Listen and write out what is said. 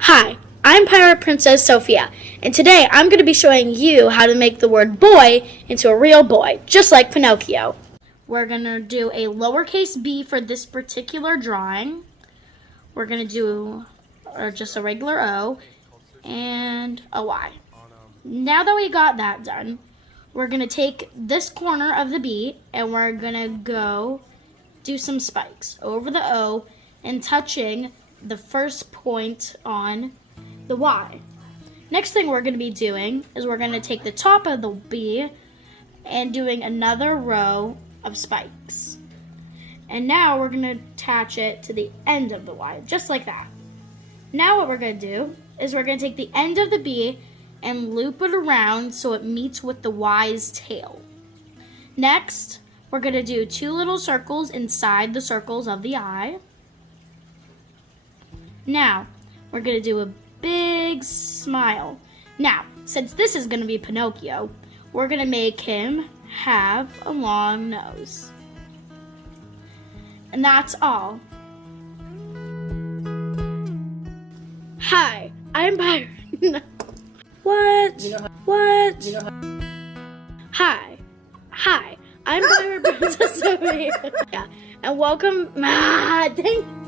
Hi, I'm Pirate Princess Sophia, and today I'm going to be showing you how to make the word boy into a real boy, just like Pinocchio. We're going to do a lowercase b for this particular drawing. We're going to do just a regular O and a Y. Now that we got that done, we're going to take this corner of the B and we're going to go do some spikes over the O and touching the first point on the Y. Next thing we're going to be doing is we're going to take the top of the B and doing another row of spikes. And now we're going to attach it to the end of the Y, just like that. Now what we're going to do is we're going to take the end of the B and loop it around so it meets with the Y's tail. Next, we're going to do two little circles inside the circles of the eye. Now, we're going to do a big smile. Now, since this is going to be Pinocchio, we're going to make him have a long nose. And that's all. Hi, I'm Byron. What? Hi, I'm Byron Princess Sophia. And welcome. Dang.